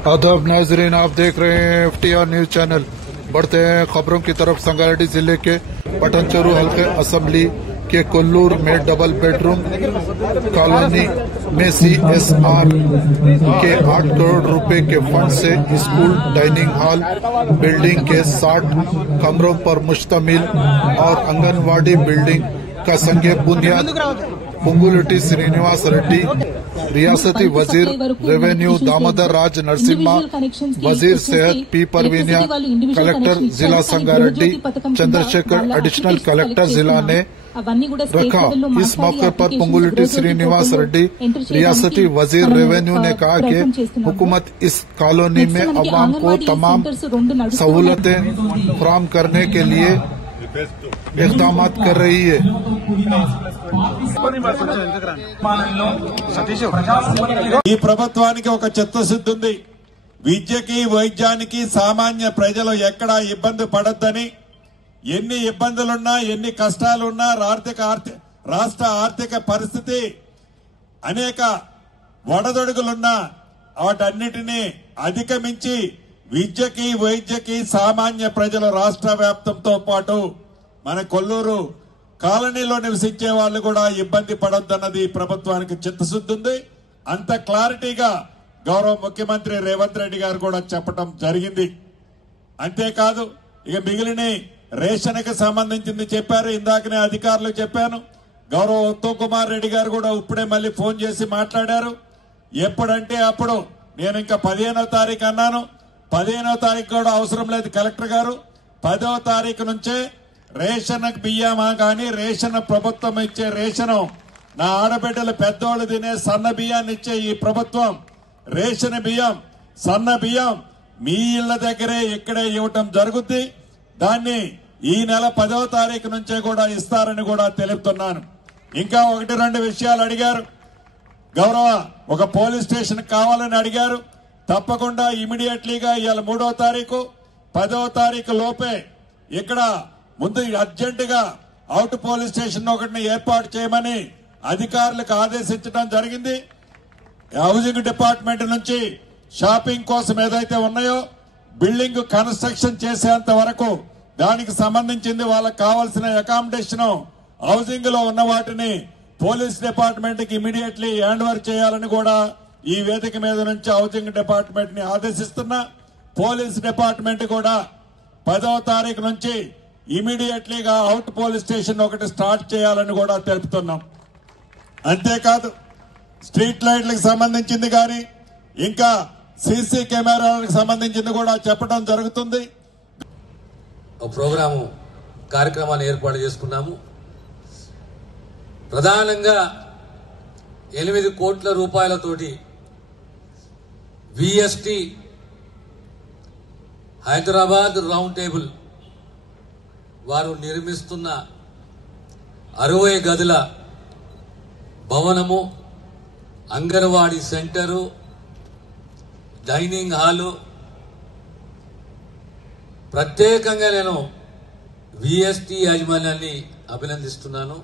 आदाब नाजरीन, आप देख रहे हैं FTR न्यूज चैनल। बढ़ते हैं खबरों की तरफ। संगारेड्डी जिले के पटनचेरू हल्के असेंबली के कोल्लूर में डबल बेडरूम कॉलोनी में CSR के 8 करोड़ रुपए के फंड से स्कूल डाइनिंग हॉल बिल्डिंग के 60 कमरों पर मुश्तमिल और आंगनवाड़ी बिल्डिंग का संगे बुनियाद पुंगुलुटी श्रीनिवास रेड्डी, रियासती वजीर रेवेन्यू दामोदर राज नरसिम्हा, वजीर सेहत P परवीनिया, कलेक्टर जिला संगारेड्डी चंद्रशेखर, एडिशनल कलेक्टर जिला ने रखा। इस मौके पर पुंगुलुटी श्रीनिवास रेड्डी, रियासती वजीर रेवेन्यू ने कहा कि हुकूमत इस कॉलोनी में अवाम को तमाम सहूलतें फराहम करने के लिए इक़दाम कर रही है। ఈ ప్రభుత్వానికి ఒక చిత్తశుద్ధి ఉంది. విద్యకి వైద్యానికి సామాన్య ప్రజలు ఎక్కడా ఇబ్బంది పడొద్దని, ఎన్ని ఇబ్బందులున్నా ఎన్ని కష్టాలున్నా రాష్ట్ర ఆర్థిక పరిస్థితి అనేక ఒడదొడుగులున్నా వాటన్నిటినీ అధిగమించి విద్యకి వైద్యకి సామాన్య ప్రజలు రాష్ట్ర వ్యాప్తంతో పాటు మన కొల్లూరు కాలనీలో నివసించే వాళ్ళు కూడా ఇబ్బంది పడొద్దన్నది ప్రభుత్వానికి చిత్తశుద్ధి ఉంది. అంత క్లారిటీగా గౌరవ ముఖ్యమంత్రి రేవంత్ రెడ్డి గారు కూడా చెప్పడం జరిగింది. అంతేకాదు ఇక మిగిలిన రేషన్కి సంబంధించింది చెప్పారు. ఇందాకనే అధికారులు చెప్పాను. గౌరవ ఉత్తమ్ కుమార్ రెడ్డి గారు కూడా ఇప్పుడే మళ్ళీ ఫోన్ చేసి మాట్లాడారు. ఎప్పుడంటే అప్పుడు నేను ఇంకా 15వ తారీఖు అన్నాను. 15వ తారీఖు కూడా అవసరం లేదు కలెక్టర్ గారు. 10వ తారీఖు నుంచే రేషన్ బియ్యమా కానీ రేషన్ ప్రభుత్వం ఇచ్చే రేషను నా ఆడబిడ్డలు పెద్దోళ్ళు తినే సన్న బియ్యాన్ని ఇచ్చే ఈ ప్రభుత్వం రేషన్ బియ్యం సన్న బియ్యం మీ ఇళ్ల దగ్గరే ఇక్కడే ఇవ్వటం జరుగుద్ది. దాన్ని ఈ నెల 10వ తారీఖు నుంచే కూడా ఇస్తారని కూడా తెలుపుతున్నాను. ఇంకా 1-2 విషయాలు అడిగారు. గౌరవ ఒక పోలీస్ స్టేషన్ కావాలని అడిగారు. తప్పకుండా ఇమీడియట్లీగా ఇవాళ 3వ తారీఖు 10వ తారీఖు లోపే ఇక్కడ ముందు అర్జెంటుగా అవుట్ పోలీస్ స్టేషన్ ఒకటిని ఏర్పాటు చేయమని అధికారులకు ఆదేశించడం జరిగింది. హౌసింగ్ డిపార్ట్మెంట్ నుంచి షాపింగ్ కోసం ఏదైతే ఉన్నాయో బిల్డింగ్ కన్స్ట్రక్షన్ చేసేంత వరకు దానికి సంబంధించింది వాళ్ళకి కావాల్సిన అకామిడేషన్ హౌసింగ్ లో ఉన్న వాటిని పోలీస్ డిపార్ట్మెంట్ కి ఇమీడియట్లీ హ్యాండ్ ఓవర్ చేయాలని కూడా ఈ వేదిక మీద నుంచి హౌసింగ్ డిపార్ట్మెంట్ ని ఆదేశిస్తున్నా. పోలీస్ డిపార్ట్మెంట్ కూడా 10వ తారీఖు నుంచి ఇమీడియట్లీగా అవుట్ పోలీస్ స్టేషన్ ఒకటి స్టార్ట్ చేయాలని కూడా తెలుపుతున్నాం. అంతేకాదు స్ట్రీట్ లైట్లకు సంబంధించింది కానీ ఇంకా సీసీ కెమెరాలకు సంబంధించింది కూడా చెప్పడం జరుగుతుంది. ప్రోగ్రాము కార్యక్రమాన్ని ఏర్పాటు చేసుకున్నాము. ప్రధానంగా 8 కోట్ల రూపాయలతోటి VST హైదరాబాద్ రౌండ్ టేబుల్ వారు నిర్మిస్తున్న 60 గదుల భవనము, అంగన్వాడీ సెంటరు, డైనింగ్ హాలు ప్రత్యేకంగా నేను VST యాజమాన్యాన్ని అభినందిస్తున్నాను.